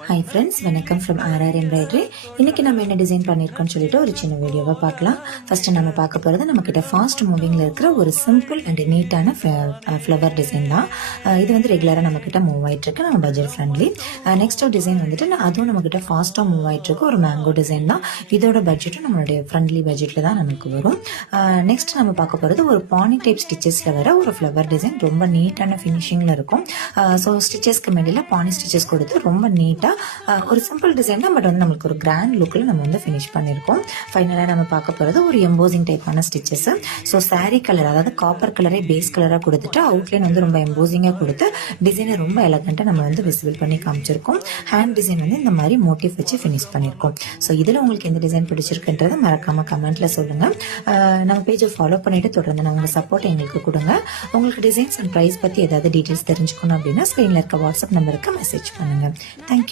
Hi friends, வணக்கம் from RR embroidery. இன்றைக்கி நம்ம என்ன டிசைன் பண்ணியிருக்கோம்னு சொல்லிட்டு ஒரு சின்ன வீடியோவை பார்க்கலாம். ஃபஸ்ட்டு நம்ம பார்க்க போகிறது நம்மக்கிட்ட ஃபாஸ்ட் மூவிங்கில் இருக்கிற ஒரு சிம்பிள் அண்ட் நீட்டான ஃப்ளவர் டிசைன் தான். இது வந்து ரெகுலராக நம்மக்கிட்ட மூவ் ஆகிட்டுருக்கு, நம்ம பட்ஜெட் ஃப்ரெண்ட்லி. நெக்ஸ்ட் ஒரு டிசைன் வந்துட்டு அதுவும் நம்மக்கிட்ட ஃபாஸ்ட்டாக மூவ் ஆகிட்டுருக்கு ஒரு மேங்கோ டிசைன் தான். இதோட பட்ஜெட்டும் நம்மளுடைய ஃப்ரெண்ட்லி பட்ஜெட்டில் தான் நமக்கு வரும். நெக்ஸ்ட் நம்ம பார்க்க போகிறது ஒரு பானி டைப் ஸ்டிச்சஸில் வர ஒரு ஃப்ளவர் டிசைன். ரொம்ப நீட்டான ஃபினிஷிங்கில் இருக்கும். ஸோ ஸ்டிச்சஸ்க்கு மேலே பானி ஸ்டிச்சஸ் கொடுத்து ரொம்ப நீட்டாக ஒரு சிம்பிள் டிசைன் தான், பட் வந்து நம்மளுக்கு ஒரு கிராண்ட் லுக்கில் நம்ம வந்து ஃபினிஷ் பண்ணியிருக்கோம். ஃபைனலாக நம்ம பார்க்க போகிறது ஒரு எம்போசிங் டைப்பான ஸ்டிச்சஸ். ஸோ சாரீ கலர், அதாவது காப்பர் கலரே பேஸ் கலராக கொடுத்துட்டு அவுட்லைன் வந்து ரொம்ப எம்போசிங்காக கொடுத்து டிசைனை ரொம்ப எலகண்ட்டாக நம்ம வந்து விசிபிள் பண்ணி காமிச்சிருக்கோம். ஹேண்ட் டிசைன் வந்து இந்த மாதிரி மோட்டிவ் வச்சு ஃபினிஷ் பண்ணியிருக்கோம். ஸோ இதில் உங்களுக்கு எந்த டிசைன் பிடிச்சிருக்குன்றதை மறக்காமல் கமெண்ட்டில் சொல்லுங்கள். நம்ம பேஜை ஃபாலோ பண்ணிவிட்டு தொடர்ந்து நான் உங்கள் சப்போர்ட் எங்களுக்கு கொடுங்க. உங்களுக்கு டிசைன்ஸ் அண்ட் ப்ரைஸ் பற்றி ஏதாவது டீட்டெயில்ஸ் தெரிஞ்சுக்கணும் அப்படின்னா ஸ்க்ரீனில் இருக்க வாட்ஸ்அப் நம்பருக்கு மெசேஜ் பண்ணுங்கள். தேங்க்யூ.